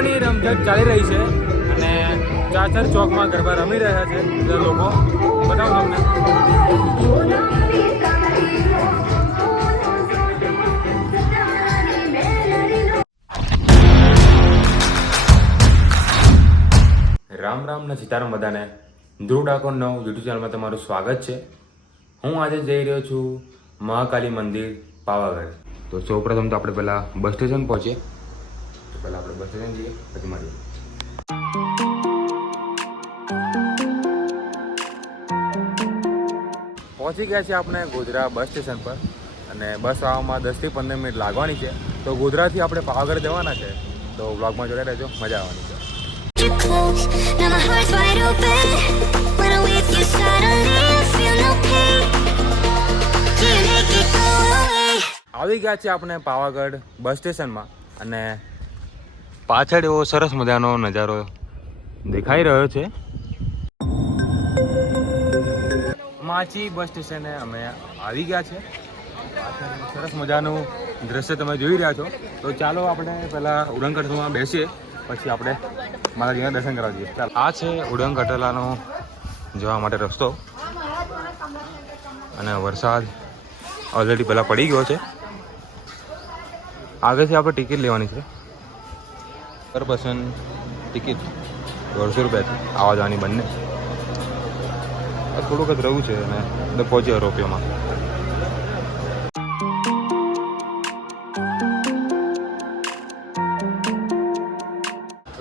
ગરબાની રમઝટ ચાલી રહી છે અને ચાચર ચોકમાં ગરબા રમી રહ્યા છે બધા લોકો. બતાવો તમને. રામ રામ ને સીતારામ બધાને. ધ્રુવ ડાકોર નવ યુટ્યુબ ચેનલમાં તમારું સ્વાગત છે. હું આજે જઈ રહ્યો છું મહાકાલી મંદિર પાવાગઢ. તો સૌપ્રથમ તો આપણે પહેલાં બસ સ્ટેશન પહોંચીએ. તો પહેલાં આપણે બસ સ્ટેશન જઈએ પછી મળીએ. પહોંચી ગયા છે આપણે ગોધરા બસ સ્ટેશન પર અને બસ આવવામાં 10 થી 15 મિનિટ લાગવાની છે. તો ગોધરાથી આપણે પાવાગઢ જવાના છે. તો વ્લોગમાં જોડે રહેજો, મજા આવવાની છે. આવી ગયા છે આપણે પાવાગઢ બસ સ્ટેશનમાં અને પાછળ એવો સરસ મજાનો નજારો દેખાઈ રહ્યો છે. માચી બસ સ્ટેશને અમે આવી ગયા છે. સરસ મજાનું દ્રશ્ય તમે જોઈ રહ્યા છો. તો ચાલો આપણે પહેલાં ઉડન ખટોલામાં બેસીએ, પછી આપણે માતાજીના દર્શન કરવા જઈએ. ચાલો, આ છે ઉડન ખટોલાનો જવા માટે રસ્તો અને વરસાદ ઓલરેડી પહેલાં પડી ગયો છે. આગળથી આપણે ટિકિટ લેવાની છે. પર પર્સન ટિકિટ 150 રૂપિયાથી આવવા જવાની બંને. થોડુંક જ રહ્યું છે અને પહોંચીએ રોપિયોમાં.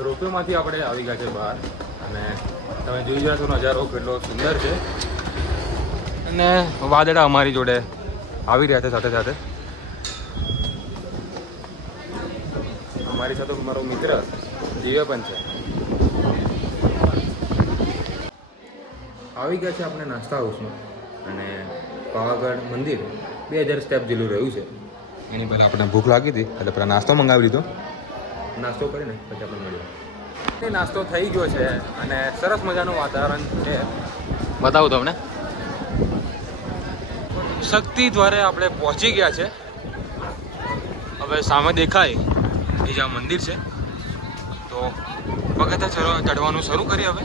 રોપિયોમાંથી આપણે આવી ગયા છે બહાર અને તમે જોઈ રહ્યા છો નજારો કેટલો સુંદર છે. અને વાદળા અમારી જોડે આવી રહ્યા છે સાથે સાથે. અમારી સાથે મારો મિત્ર દિવ્ય પણ છે. આવી ગયા છે આપણે નાસ્તા હાઉસમાં અને પાવાગઢ મંદિર 2000 સ્ટેપ જેટલું રહ્યું છે. એની પહેલાં આપણે ભૂખ લાગી હતી એટલે પહેલાં નાસ્તો મંગાવી લીધો. નાસ્તો કરીને પછી આપણે મળ્યો. નાસ્તો થઈ ગયો છે અને સરસ મજાનું વાતાવરણ છે. બતાવું તમને. શક્તિ દ્વારે આપણે પહોંચી ગયા છે. હવે સામે દેખાય એ જ્યાં મંદિર છે. તો પગથિયાં ચડવાનું શરૂ કરીએ હવે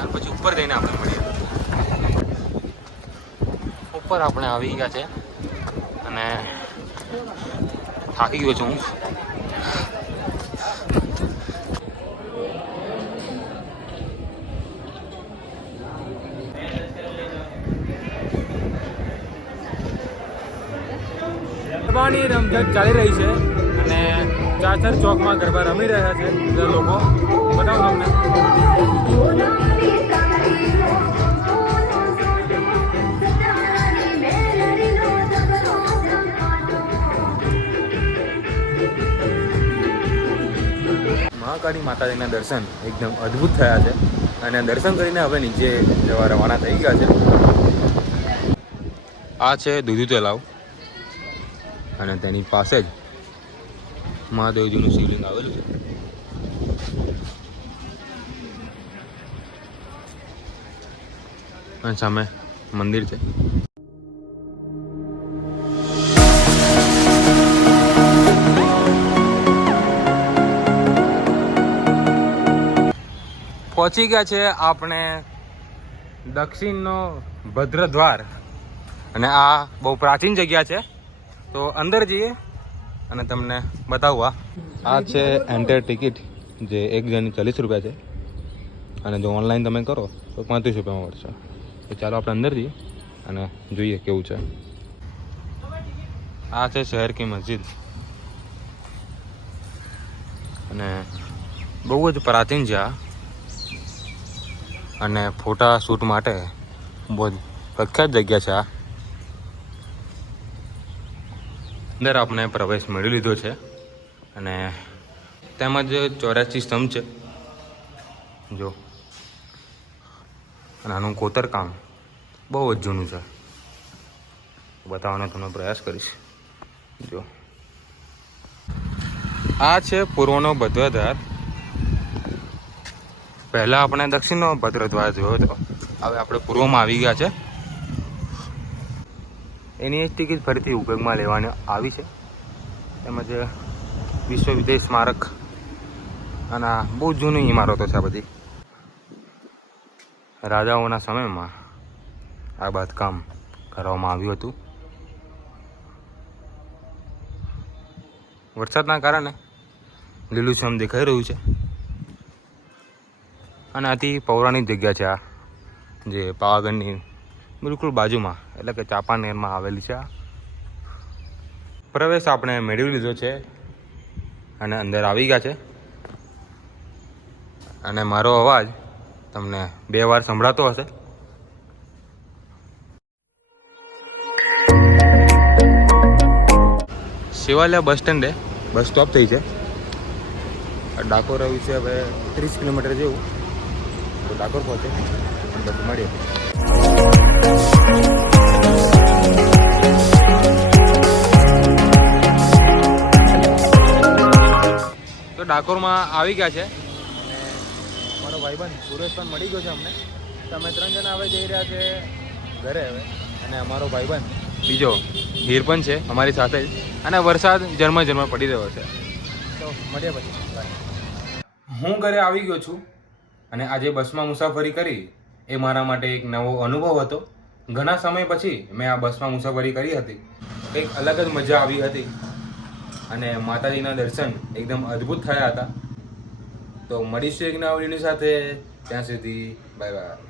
અને પછી ઉપર જઈને આપણે મળીએ. ઉપર આપણે આવી ગયા છે અને થાકી ગયો છું હું. ગરબાની રમઝટ ચાલી રહી છે અને ચાચર ચોકમાં ગરબા રમી રહ્યા છે બધા લોકો. બતાવો તમને. મહાકાળી માતાજીના દર્શન એકદમ અદ્ભુત થયા છે અને દર્શન કરીને હવે નીચે જવા રવાના થઈ ગયા છે. આ છે દૂધુ તલાવ અને તેની પાસે જ મહાદેવજીનું શિવલિંગ આવેલું છે. અને સામે મંદિર છે. પહોંચી ગયા છે આપણે દક્ષિણનો ભદ્ર દ્વાર અને આ બહુ પ્રાચીન જગ્યા છે. તો અંદર જઈએ અને તમને બતાવવા. આ છે એન્ટર ટિકિટ જે એક જણની 40 રૂપિયા છે અને જો ઓનલાઈન તમે કરો તો 35 રૂપિયામાં મળશે. તો ચાલો આપણે અંદર જઈએ અને જોઈએ કેવું છે. આ છે શહેર કી મસ્જિદ અને બહુ જ પ્રાચીન છે આ અને ફોટા શૂટ માટે બહુ જ પ્રખ્યાત જગ્યા છે આ. અંદર આપણે પ્રવેશ મેળવી લીધો છે અને તેમજ 84 સ્તંભ છે જો. અને આનું કોતરકામ બહુ જ જૂનું છે. બતાવવાનો તમને પ્રયાસ કરીશ. જો આ છે પૂર્વનો ભદ્ર દ્વાર. પહેલાં આપણે દક્ષિણનો ભદ્ર દ્વાર જોયો હતો. હવે આપણે પૂર્વમાં આવી ગયા છે. એની જ ટિકિટ ફરીથી ઉપયોગમાં લેવાની આવી છે. તેમજ વિશ્વ વિદેશ સ્મારક અને આ બહુ જૂની ઇમારતો છે આ બધી. રાજાઓના સમયમાં આ બાંધકામ કરવામાં આવ્યું હતું. વરસાદના કારણે લીલુંછમ દેખાઈ રહ્યું છે અને અતિ પૌરાણિક જગ્યા છે આ, જે પાવાગઢની બિલકુલ બાજુમાં એટલે કે ચાંપાનેરમાં આવેલી છે. આ પ્રવેશ આપણે મેળવી લીધો છે અને અંદર આવી ગયા છે. અને મારો અવાજ તમને 2 વાર સંભળાતો હશે. શિવાલય બસ સ્ટેન્ડે બસ સ્ટોપ થઈ છે. ડાકોર આવ્યું છે હવે 30 કિલોમીટર જેવું, તો ડાકોર પહોંચે પછી મળીએ. તો ડાકોરમાં આવી ગયા છે અને મારો ભાઈબંધ સુરેશ પણ મળી ગયો છે અમને. તો અમે 3 જણા હવે જઈ રહ્યા છે ઘરે હવે. અને અમારો ભાઈબંધ બીજો હીર પણ છે અમારી સાથે જ. અને વરસાદ ઝરમર પડી રહ્યો છે. તો મળીએ પછી. હું ઘરે આવી ગયો છું અને આજે બસમાં મુસાફરી કરી એ મારા માટે એક નવો અનુભવ હતો. ઘણા સમય પછી મેં આ બસમાં મુસાફરી કરી હતી. કંઈક અલગ જ મજા આવી હતી અને માતાજીના દર્શન એકદમ અદ્ભુત થયા હતા. તો મળીશું એક નવા વિડીયોની સાથે. ત્યાં સુધી બાય બાય.